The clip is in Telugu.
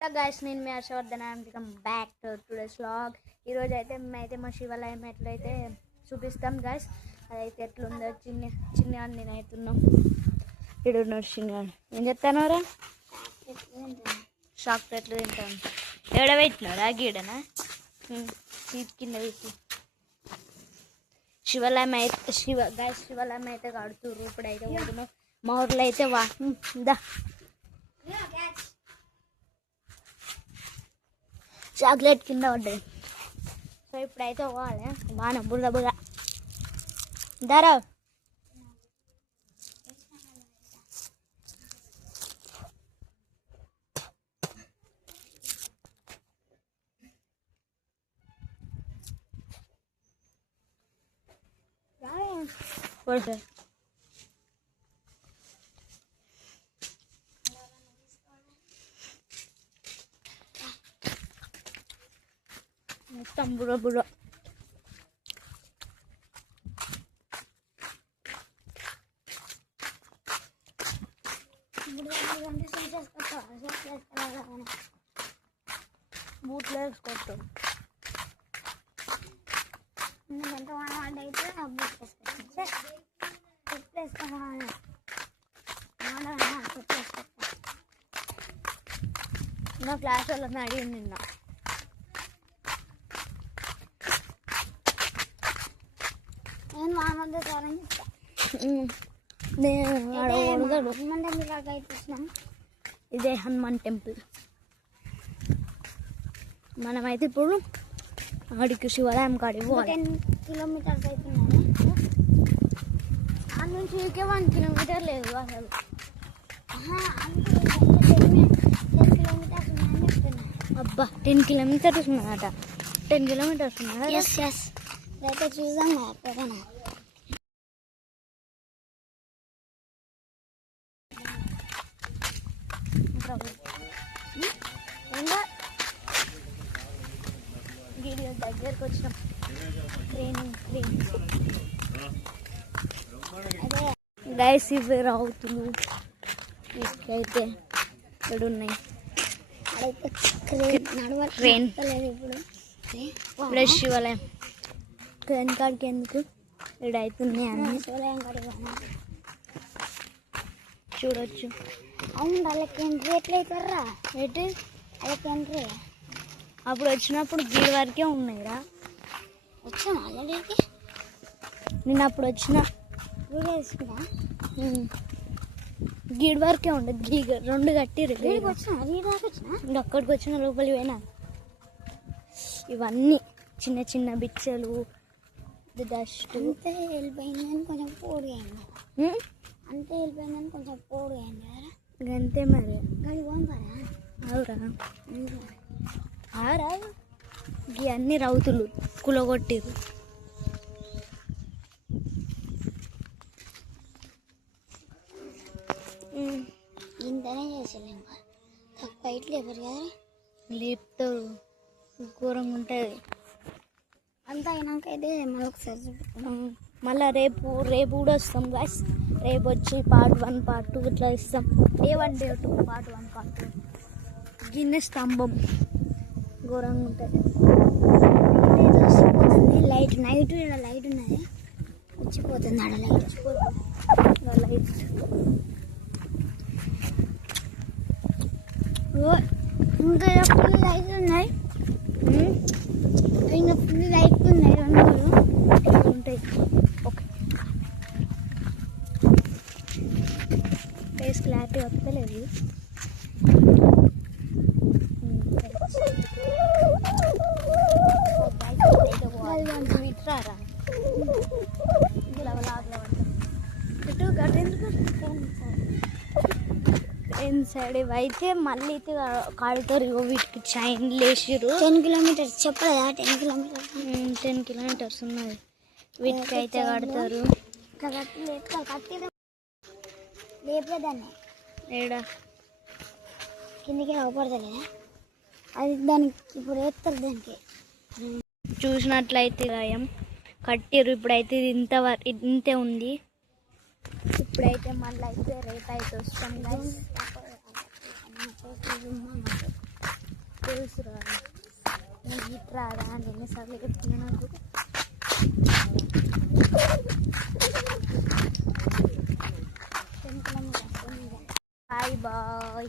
గైస్ నేను మీ Harshavardhan welcome back to today's vlog. ఈరోజు అయితే మేమైతే మా శివాలయం ఎట్లయితే చూపిస్తాం గైస్. అదైతే ఎట్లుందో చిన్న నేను అవుతున్నాం. ఇక్కడ నడుచున్నాడు. ఏం చెప్తాను రా? షాక్ ఎట్లు తింటాను. ఎక్కడ పెట్టినాడు? ఆ గీడనా కింద పెట్టి శివాలయం అయితే శివాలయం అయితే కడుతుర్రు. ఇప్పుడైతే పోతున్నాం. మా ఊర్లో అయితే దా చాక్లెట్ కింద పడ్డాయి. సో ఇప్పుడైతే పోవాలి. బాగా బుర్ర ధర మొత్తం బుర్ర బూట్లు వేసుకొస్తాం. నా క్లాస్ వాళ్ళని అడిగింది నిన్న. ఇదే హనుమాన్ టెంపుల్. మనమైతే ఇప్పుడు ఆడికి శివాలయం కాడికి పోవాలి. 10 కిలోమీటర్స్ అవుతున్నాయి. ఆ నుంచి 1 కిలోమీటర్ లేదు అసలు. 10 కిలోమీటర్స్ ఉన్నాయని చెప్తున్నాయి. అబ్బా 10 కిలోమీటర్స్ ఉన్నాయట. 10 కిలోమీటర్స్ ఉన్నాయా? ఎస్ అయితే చూద్దాం ఎక్కడైనా. దగ్గరకు వచ్చినాం. గైస్ ఇవి రావుతులు తీసుకైతే ఇక్కడ ఉన్నాయి. ట్రైన్ ఇప్పుడు శివాలయం ట్రైన్ కాడికి ఎందుకు ఇక్కడ అవుతున్నాయి అన్ని శివాలయం కాడికి చూడొచ్చు. అవును వాళ్ళకి ఎంట్రీ ఎట్లయితారా? ఏంటి వాళ్ళకి ఎంట్రీ అప్పుడు వచ్చినప్పుడు గీడి వరకే ఉన్నాయిరా. వచ్చాం ఆల్రెడీకి. నేను అప్పుడు వచ్చిన వీడియో తీసుకున్నా. గీడి వరకే ఉండే. 2 కట్టిరు. వచ్చిన అక్కడికి వచ్చిన లోపలికి పోయినా. ఇవన్నీ చిన్న చిన్న బిచ్చలు డస్ట్ అంతే వెళ్ళిపోయిందని కొంచెం పోడు అయింది. అంతే వెళ్ళిపోయిందని కొంచెం పోడు అయింది కదా. అంతే మరి. గడి పంపరా? అవురా ఆరా అన్ని రౌతులు కులగొట్టిరు. ఇంతనే చేసారు. ఇంకా తక్కువ ఇట్లు లేపారు కదా. లేపుతారు. ఘోరంగా ఉంటుంది. అంతా అయినాక అయితే మళ్ళీ ఒకసారి చూపిస్తాం. మళ్ళీ రేపు కూడా వస్తాం గాయస్. రేపు వచ్చి పార్ట్ 1 పార్ట్ 2 ఇట్లా ఇస్తాం. Day 1 Day 2 part 1 part 2. గిన్నె స్తంభం ఘోరంగా ఉంటుంది. వచ్చిపోతుంది లైట్. నైట్ లైట్ ఉన్నది. వచ్చిపోతుంది ఆడ లైట్. లైట్ ఇంకా ఫుల్ లైట్ ఉన్నాయి. ఇంకా ఫుల్ లైట్ ఉన్నాయి. 2 ఉంటాయి. ఓకే ఫేస్ క్లారిటీ వస్తలేదు. విట్రారా సైడ్ ఇవైతే మళ్ళీ కాడుతారు. వీటికి చైన్లు వేసిరు. 10 కిలోమీటర్స్ చెప్పలేదా? 10 కిలోమీటర్స్ 10 కిలోమీటర్స్ ఉన్నది. వీటికి అయితే కడతారు. లేపేదాన్ని ఏడా కిందికి అవపడతలేదా? అది దానికి ఇప్పుడు వేస్తారు. దానికి చూసినట్లయితే గాయం కట్టిరు. ఇప్పుడైతే ఇది ఇంతే ఉంది. ఇప్పుడైతే మళ్ళీ అయితే రేపు అయితే వస్తాం. తెలుసురా నీకు గిట్ రాదా అని ఎన్నిసార్లు చెప్తున్నా నాకు. Bye bye.